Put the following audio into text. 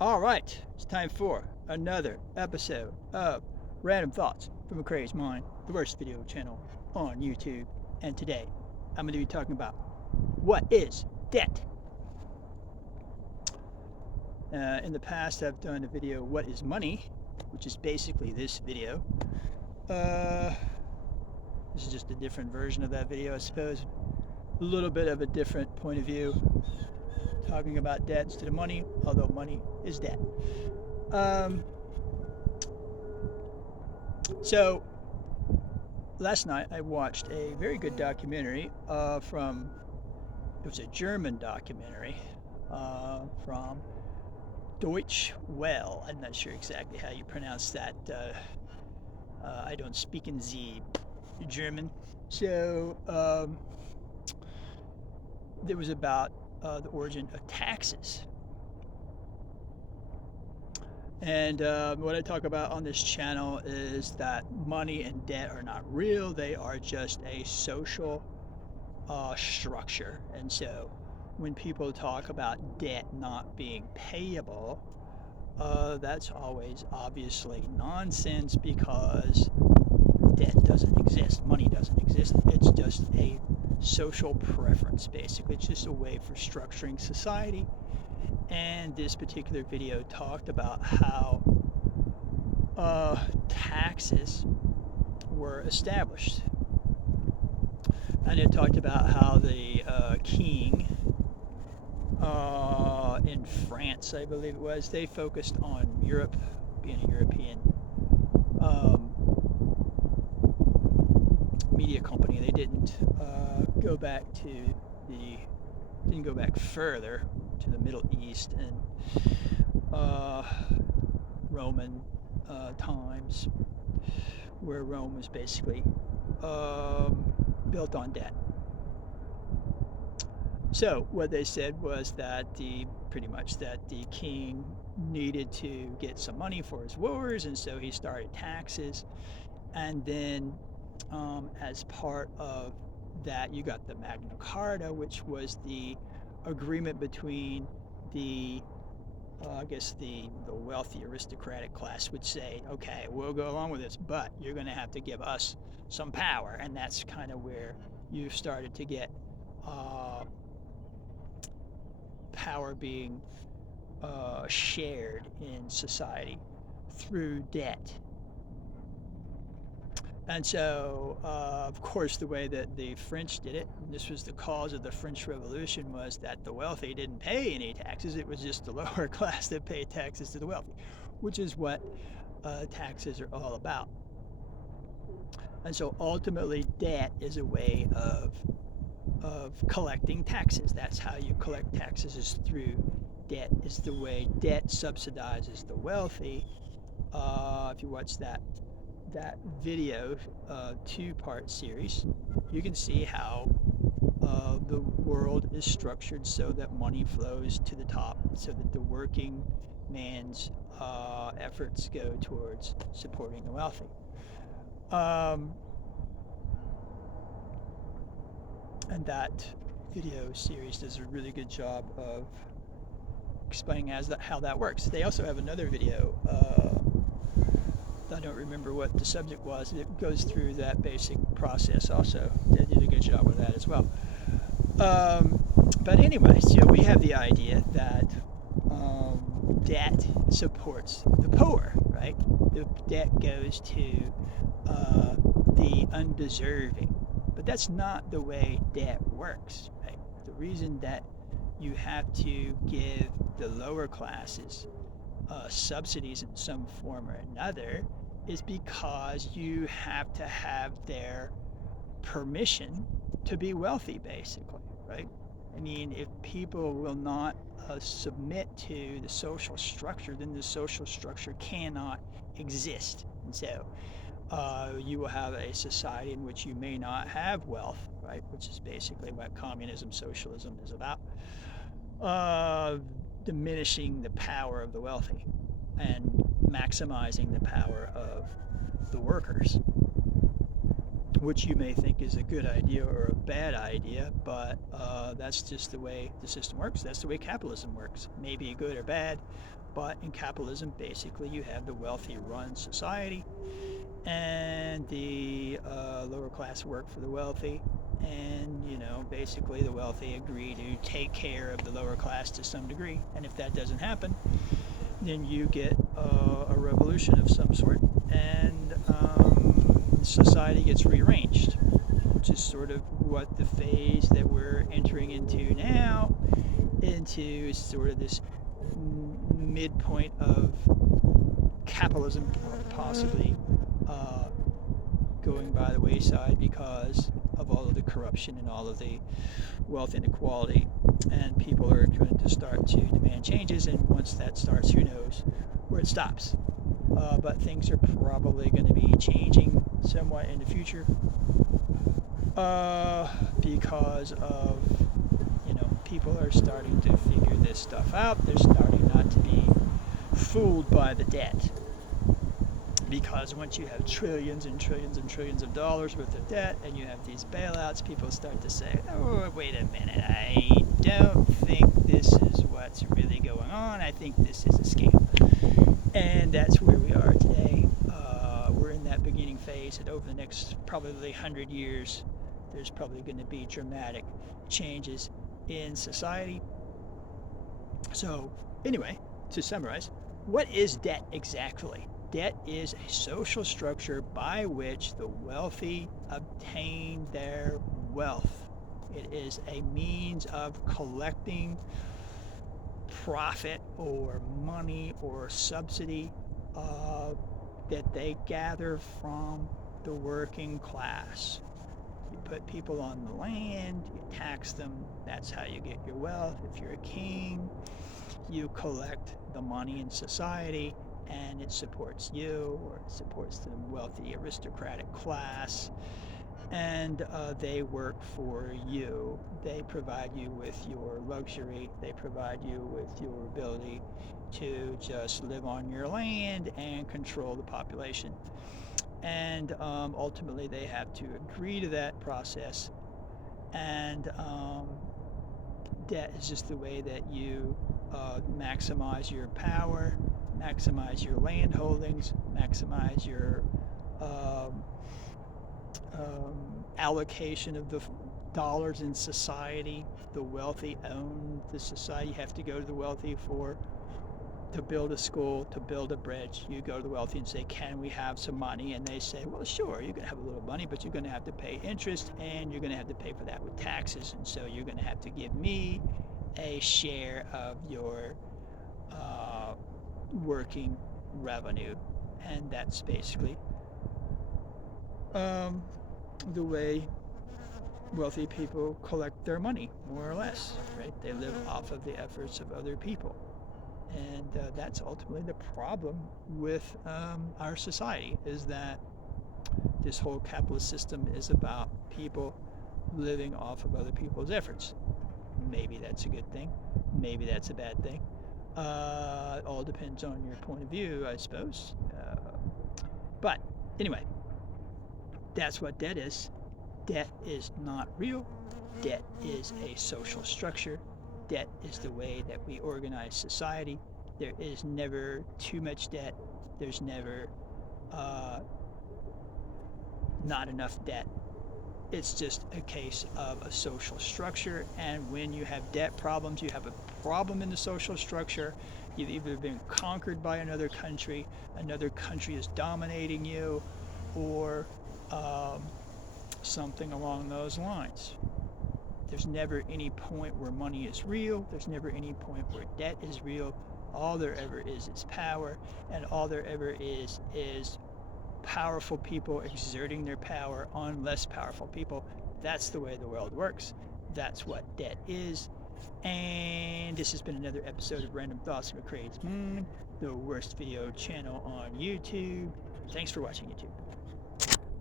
All right, it's time for another episode of Random Thoughts from a Crazed Mind, the worst video channel on YouTube. And today, I'm going to be talking about what is debt. In the past, I've done a video, What is Money, which is basically this video. This is just a different version of that video, I suppose. A little bit of a different point of view, talking about debt instead of money, although money is debt. So last night I watched a very good documentary it was a German documentary from Deutsche Welle. I'm not sure exactly how you pronounce that. I don't speak in the German. So there was about the origin of taxes. And what I talk about on this channel is that money and debt are not real. They are just a social structure. And so when people talk about debt not being payable, that's always obviously nonsense, because debt doesn't exist. Money doesn't exist. It's just a social preference, basically. It's just a way for structuring society. And this particular video talked about how taxes were established. And it talked about how the king in France, I believe it was, they focused on Europe, being a European media company. They didn't go back further to the Middle East and Roman times, where Rome was basically built on debt. So what they said was that the king needed to get some money for his wars, and so he started taxes. And then as part of that, you got the Magna Carta, which was the agreement between the wealthy aristocratic class would say, okay, we'll go along with this, but you're going to have to give us some power. And that's kind of where you started to get power being shared in society through debt. And so, of course, the way that the French did it, and this was the cause of the French Revolution, was that the wealthy didn't pay any taxes. It was just the lower class that paid taxes to the wealthy, which is what taxes are all about. And so ultimately, debt is a way of collecting taxes. That's how you collect taxes, is through debt. Is the way debt subsidizes the wealthy. If you watch that video, two-part series, you can see how the world is structured so that money flows to the top, so that the working man's efforts go towards supporting the wealthy. And that video series does a really good job of explaining how that works. They also have another video, I don't remember what the subject was. It goes through that basic process also. They did a good job with that as well. But anyway, so we have the idea that debt supports the poor, right? The debt goes to the undeserving. But that's not the way debt works, right? The reason that you have to give the lower classes subsidies in some form or another is because you have to have their permission to be wealthy, basically, right? I mean, if people will not submit to the social structure, then the social structure cannot exist. And so you will have a society in which you may not have wealth, right? Which is basically what communism, socialism is about. Diminishing the power of the wealthy and maximizing the power of the workers. which you may think is a good idea or a bad idea, but that's just the way the system works. That's the way capitalism works. Maybe good or bad, but in capitalism, basically, you have the wealthy run society, and the lower class work for the wealthy. And, basically the wealthy agree to take care of the lower class to some degree. And if that doesn't happen, then you get a revolution of some sort, and society gets rearranged, which is sort of what the phase that we're entering into now, into sort of this midpoint of capitalism possibly going by the wayside because of all of the corruption and all of the wealth inequality, and people are going to start to demand changes, and once that starts, who knows where it stops. But things are probably going to be changing somewhat in the future because of, people are starting to figure this stuff out. They're starting not to be fooled by the debt. Because once you have trillions and trillions and trillions of dollars worth of debt and you have these bailouts, people start to say, oh, wait a minute, I don't think this is what's really going on. I think this is a scam. And that's where we are today. We're in that beginning phase, and over the next probably 100 years, there's probably going to be dramatic changes in society. So, anyway, to summarize, what is debt exactly? Debt is a social structure by which the wealthy obtain their wealth. It is a means of collecting profit or money or subsidy that they gather from the working class. You put people on the land, you tax them, that's how you get your wealth. If you're a king, you collect the money in society, and it supports you, or it supports the wealthy aristocratic class, and they work for you. They provide you with your luxury. They provide you with your ability to just live on your land and control the population. And ultimately, they have to agree to that process. And debt is just the way that you maximize your power, maximize your land holdings, maximize your allocation of the dollars in society. The wealthy own the society. You have to go to the wealthy to build a school, to build a bridge. You go to the wealthy and say, can we have some money? And they say, well, sure, you can have a little money, but you're going to have to pay interest, and you're going to have to pay for that with taxes. And so you're going to have to give me a share of your working revenue. And that's basically the way wealthy people collect their money, more or less, right? They live off of the efforts of other people. And that's ultimately the problem with our society, is that this whole capitalist system is about people living off of other people's efforts. Maybe that's a good thing. Maybe that's a bad thing. It all depends on your point of view, I suppose. But anyway, that's what debt is. Debt is not real. Debt is a social structure. Debt is the way that we organize society. There is never too much debt. There's never not enough debt. It's just a case of a social structure, and when you have debt problems, you have a problem in the social structure. You've either been conquered by another country is dominating you, or something along those lines. There's never any point where money is real. There's never any point where debt is real. All there ever is power, and all there ever is powerful people exerting their power on less powerful people. That's the way the world works. That's what debt is. And this has been another episode of Random Thoughts from McCrae's Moon, the worst video channel on YouTube. Thanks for watching, YouTube.